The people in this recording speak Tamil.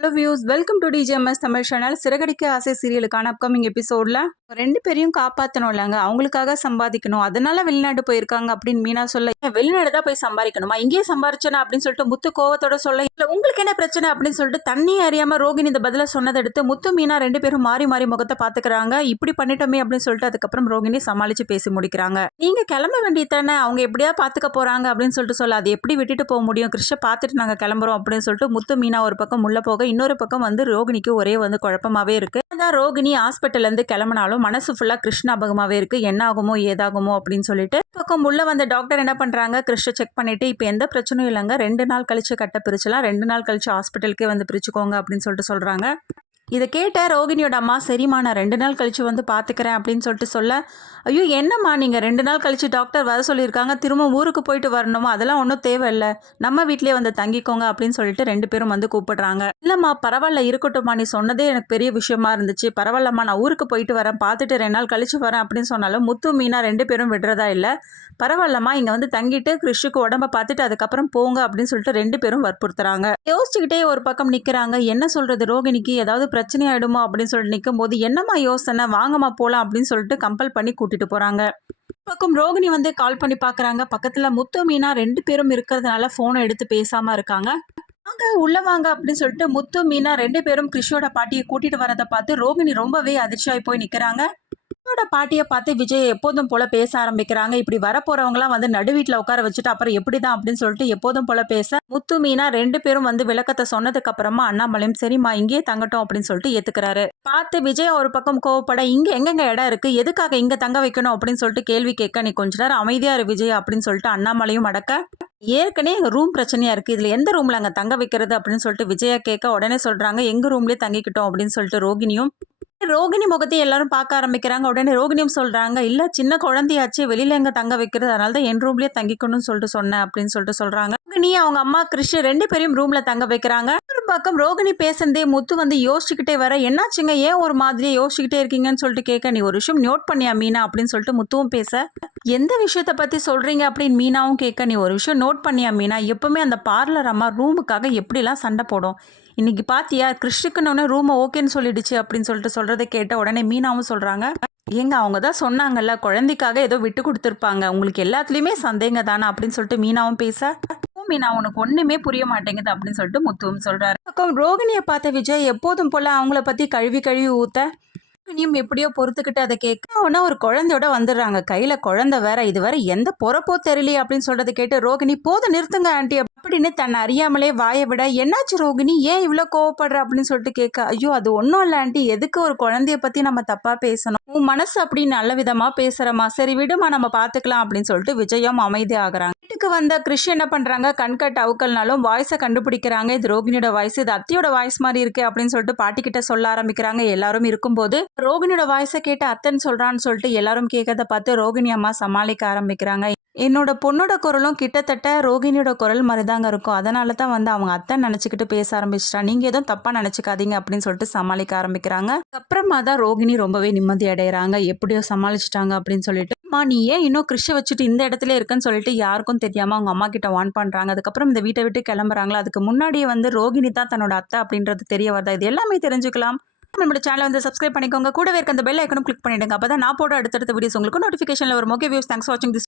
Hello views, welcome to DGMS Tamil channel. சிறகடிக்க ஆசை சீரியலுக்கான அப்கமிங் எபிசோட்ல 2 பேரையும் காப்பாற்றணும் இல்லைங்க, அவங்களுக்காக சம்பாதிக்கணும், அதனால வெளிநாடு போயிருக்காங்க அப்படின்னு மீனா சொல்ல, வெளிநாடு தான் போய் சம்பாதிக்கணுமா, இங்கேயே சம்பாரிச்சனா அப்படின்னு சொல்லிட்டு முத்து கோவத்தோட சொல்ல, இல்லை உங்களுக்கு என்ன பிரச்சனை அப்படின்னு சொல்லிட்டு தண்ணி அறியாம ரோகிணி இந்த பதில சொன்னதை எடுத்து முத்து மீனா 2 பேரும் மாறி மாறி முகத்தை பார்த்துக்கிறாங்க. இப்படி பண்ணிட்டோமே அப்படின்னு சொல்லிட்டு அதுக்கப்புறம் ரோகிணி சமாளிச்சு பேசி முடிக்கிறாங்க. நீங்க கிளம்ப வேண்டியது தானே, அவங்க எப்படியா பார்த்துக்க போறாங்க அப்படின்னு சொல்லிட்டு சொல்ல, அது எப்படி விட்டுட்டு போக முடியும், கிருஷ்ண பார்த்துட்டு நாங்கள் கிளம்புறோம் அப்படின்னு சொல்லிட்டு முத்து மீனா ஒரு பக்கம் உள்ள போக, இன்னொரு பக்கம் வந்து ரோகிணிக்கு ஒரே குழப்பமாவே இருக்கு. அதான் ரோகிணி ஹாஸ்பிட்டல்ல இருந்து கிளம்பினாலும் மனசு ஃபுல்லா கிருஷ்ணாபகமாவே இருக்கு. என்ன ஆகுமோ ஏதாகுமோ அப்படின்னு சொல்லிட்டு பக்கம் உள்ள வந்த டாக்டர் என்ன பண்றாங்க, கிருஷ்ண செக் பண்ணிட்டு இப்ப எந்த பிரச்சனையும் இல்லைங்க, 2 நாள் கழிச்சு கட்ட பிரிச்சலாம், 2 நாள் கழிச்சு ஹாஸ்பிட்டலுக்கே வந்து பிரிச்சுக்கோங்க அப்படின்னு சொல்லிட்டு சொல்றாங்க. இதை கேட்ட ரோகிணியோட அம்மா, சரிம்மா நான் 2 நாள் கழிச்சு வந்து பார்த்துக்கிறேன் அப்படின்னு சொல்லிட்டு சொல்ல, ஐயோ என்னம்மா நீங்கள் 2 நாள் கழிச்சு டாக்டர் வர சொல்லியிருக்காங்க, திரும்ப ஊருக்கு போயிட்டு வரணுமா, அதெல்லாம் ஒன்றும் தேவையில்லை, நம்ம வீட்லேயே வந்து தங்கிக்கோங்க அப்படின்னு சொல்லிட்டு 2 பேரும் வந்து கூப்பிடுறாங்க. இல்லைம்மா பரவாயில்ல இருக்கட்டும்மா, நீ சொன்னதே எனக்கு பெரிய விஷயமா இருந்துச்சு, பரவாயில்லம்மா நான் ஊருக்கு போயிட்டு வரேன், பார்த்துட்டு 2 நாள் கழிச்சு வரேன் அப்படின்னு சொன்னாலும் முத்து மீனா 2 பேரும் விடுறதா இல்லை. பரவாயில்லம்மா இங்கே வந்து தங்கிட்டு கிருஷ்ணுக்கு உடம்ப பார்த்துட்டு அதுக்கப்புறம் போங்க அப்படின்னு சொல்லிட்டு 2 பேரும் வற்புறுத்துறாங்க. யோசிச்சுக்கிட்டே ஒரு பக்கம் நிற்கிறாங்க. என்ன சொல்றது, ரோகிணிக்கு ஏதாவது பிரச்சனை ஆயிடுமோ அப்படின்னு சொல்லிட்டு நிற்கும் போது, என்னம்மா யோசனை, வாங்கம்மா போகலாம் அப்படின்னு சொல்லிட்டு கம்பல் பண்ணி கூட்டிட்டு போறாங்க. பக்கம் ரோகிணி வந்து கால் பண்ணி பார்க்குறாங்க. பக்கத்தில் முத்து மீனா 2 பேரும் இருக்கிறதுனால ஃபோனை எடுத்து பேசாமல் இருக்காங்க. அங்கே உள்ள வாங்க அப்படின்னு சொல்லிட்டு முத்து மீனா 2 பேரும் கிருஷியோட பாட்டியை கூட்டிட்டு வரதை பார்த்து ரோகிணி ரொம்பவே அதிர்ச்சியாகி போய் நிற்கிறாங்க. என்னோட பாட்டியை பார்த்து விஜய் எப்போதும் போல பேச ஆரம்பிக்கிறாங்க. இப்படி வரப்போறவங்களாம் வந்து நடு வீட்டில் உட்கார வச்சுட்டு அப்புறம் எப்படிதான் அப்படின்னு சொல்லிட்டு எப்போதும் போல பேச, முத்து மீனா 2 பேரும் வந்து விளக்கத்தை சொன்னதுக்கு அப்புறமா அண்ணாமலையும் சரிம்மா இங்கேயே தங்கட்டும் அப்படின்னு சொல்லிட்டு ஏத்துக்கிறாரு. பார்த்து விஜய் ஒரு பக்கம் கோவப்பட, இங்க எங்கெங்க இடம் இருக்கு, எதுக்காக இங்க தங்க வைக்கணும் அப்படின்னு சொல்லிட்டு கேள்வி கேட்க, நீ கொஞ்ச நேரம் அமைதியா இரு விஜய் அப்படின்னு சொல்லிட்டு அண்ணாமலையும் அடக்க, ஏற்கனவே எங்க ரூம் பிரச்சனையா இருக்கு, இதுல எந்த ரூம்ல அங்க தங்க வைக்கிறது அப்படின்னு சொல்லிட்டு விஜயா கேட்க, உடனே சொல்றாங்க எங்க ரூம்லயே தங்கிக்கிட்டோம் அப்படின்னு சொல்லிட்டு ரோகிணியும். ரோகிணி முகத்தை எல்லாரும் பார்க்க ஆரம்பிக்கிறாங்க. உடனே ரோகிணியும் சொல்றாங்க, இல்ல சின்ன குழந்தையாச்சு, வெளியில எங்க தங்க வைக்கிறது, அதனால தான் என் ரூம்லயே தங்கிக்கணும்னு சொல்லிட்டு சொன்னேன் அப்படின்னு சொல்லிட்டு சொல்றாங்க. ரோகிணி அவங்க அம்மா கிருஷ் 2 பேரையும் ரூம்ல தங்க வைக்கிறாங்க. ஒரு பக்கம் ரோகிணி பேசுறதே முத்து வந்து யோசிச்சுக்கிட்டே வர, என்னாச்சுங்க ஏன் ஒரு மாதிரியே யோசிச்சுக்கிட்டே இருக்கீங்கன்னு சொல்லிட்டு கேட்க, நீ ஒரு விஷயம் நோட் பண்ணியா மீனா அப்படின்னு சொல்லிட்டு முத்துவும் பேச, எந்த விஷயத்த பத்தி சொல்றீங்க அப்படின்னு மீனாவும் கேட்க, நீ ஒரு விஷயம் நோட் பண்ணியா மீனா, எப்பவுமே அந்த பார்லர் அம்மா ரூமுக்காக எப்படிலாம் சண்டை போடும், இன்னைக்கு பாத்தியா கிருஷ்ணுக்குன்னு ரூமை ஓகேன்னு சொல்லிடுச்சு அப்படின்னு சொல்லிட்டு சொல்றதை கேட்ட உடனே மீனாவும் சொல்றாங்க, ஏங்க அவங்க தான் சொன்னாங்கல்ல குழந்தைக்காக ஏதோ விட்டு கொடுத்துருப்பாங்க, உங்களுக்கு எல்லாத்துலேயுமே சந்தேகம் தானே அப்படின்னு சொல்லிட்டு மீனாவும் பேச, மீனா உனக்கு ஒண்ணுமே புரிய மாட்டேங்குது அப்படின்னு சொல்லிட்டு முத்துவும் சொல்றாரு. பக்கம் ரோகிணியை பார்த்த விஜய் எப்போதும் போல அவங்கள பத்தி கழுவி கழுவி ஊத்த, ரோகிணியும் எப்படியோ பொறுத்துக்கிட்டு அதை கேட்க, உடனே ஒரு குழந்தையோட வந்துடுறாங்க. கையில குழந்தை வேற, இது வேற எந்த பொறப்போ தெரியலையே அப்படின்னு சொல்றதை கேட்டு ரோகிணி, போதும் நிறுத்துங்க ஆண்டி அப்படின்னு தன்னை அறியாமலே வாயை விட, என்னாச்சு ரோகிணி ஏன் இவ்வளோ கோவப்படுற அப்படின்னு சொல்லிட்டு கேட்க, ஐயோ அது ஒன்றும் இல்லை ஆண்டி, எதுக்கு ஒரு குழந்தைய பற்றி நம்ம தப்பாக பேசணும், உன் மனசு அப்படி நல்ல விதமாக பேசுகிறமா, சரி விடுமா நம்ம பார்த்துக்கலாம் அப்படின்னு சொல்லிட்டு விஜயம் அமைதி ஆகுறாங்க. வீட்டுக்கு வந்த கிருஷ் என்ன பண்ணுறாங்க, கண்கட் அவுக்கல்னாலும் வாய்ஸை கண்டுபிடிக்கிறாங்க. இது ரோகிணியோட வாய்ஸ், இது அத்தியோட வாய்ஸ் மாதிரி இருக்கு அப்படின்னு சொல்லிட்டு பாட்டிக்கிட்ட சொல்ல ஆரம்பிக்கிறாங்க. எல்லாரும் இருக்கும்போது ரோகிணியோட வாய்ஸை கேட்டு அத்தன்னு சொல்கிறான்னு சொல்லிட்டு எல்லாரும் கேட்கறத பார்த்து ரோகிணி அம்மா சமாளிக்க ஆரம்பிக்கிறாங்க. என்னோட பொண்ணோட குரலும் கிட்டத்தட்ட ரோகிணியோட குரல் மாதிரி தாங்க இருக்கும், அதனால தான் வந்து அவங்க அத்தை நினச்சிக்கிட்டு பேச ஆரம்பிச்சிட்டா, நீங்கள் எதுவும் தப்பாக நினச்சிக்காதீங்க அப்படின்னு சொல்லிட்டு சமாளிக்க ஆரம்பிக்கிறாங்க. அப்புறமா தான் ரோகிணி ரொம்பவே நிம்மதி அடைகிறாங்க. எப்படியோ சமாளிச்சிட்டாங்க அப்படின்னு சொல்லிட்டு, அம்மா நீ ஏன் இன்னும் கிருஷை வச்சுட்டு இந்த இடத்துல இருக்குன்னு சொல்லிட்டு யாருக்கும் தெரியாமல் அவங்க அம்மா கிட்ட வான் பண்ணுறாங்க. அதுக்கப்புறம் இந்த வீட்டை விட்டு கிளம்புறாங்களா, அதுக்கு முன்னாடியே வந்து ரோகிணி தான் தன்னோட அத்தை அப்படின்றது தெரிய வருதா, இது எல்லாமே தெரிஞ்சுக்கலாம். நம்மளோட சேனலை வந்து சப்ஸ்கிரைப் பண்ணிக்கோங்க, கூடவே இருக்க அந்த பெல் ஐக்கனும் கிளிக் பண்ணிடுங்க, அப்போ தான் நான் போட அடுத்தடுத்த வீடியோஸ் உங்களுக்கு நோட்டிஃபிகேஷனில் வரும். ஓகே வியூஸ், தேங்க்ஸ் ஃபார் வாட்சிங் திஸ்.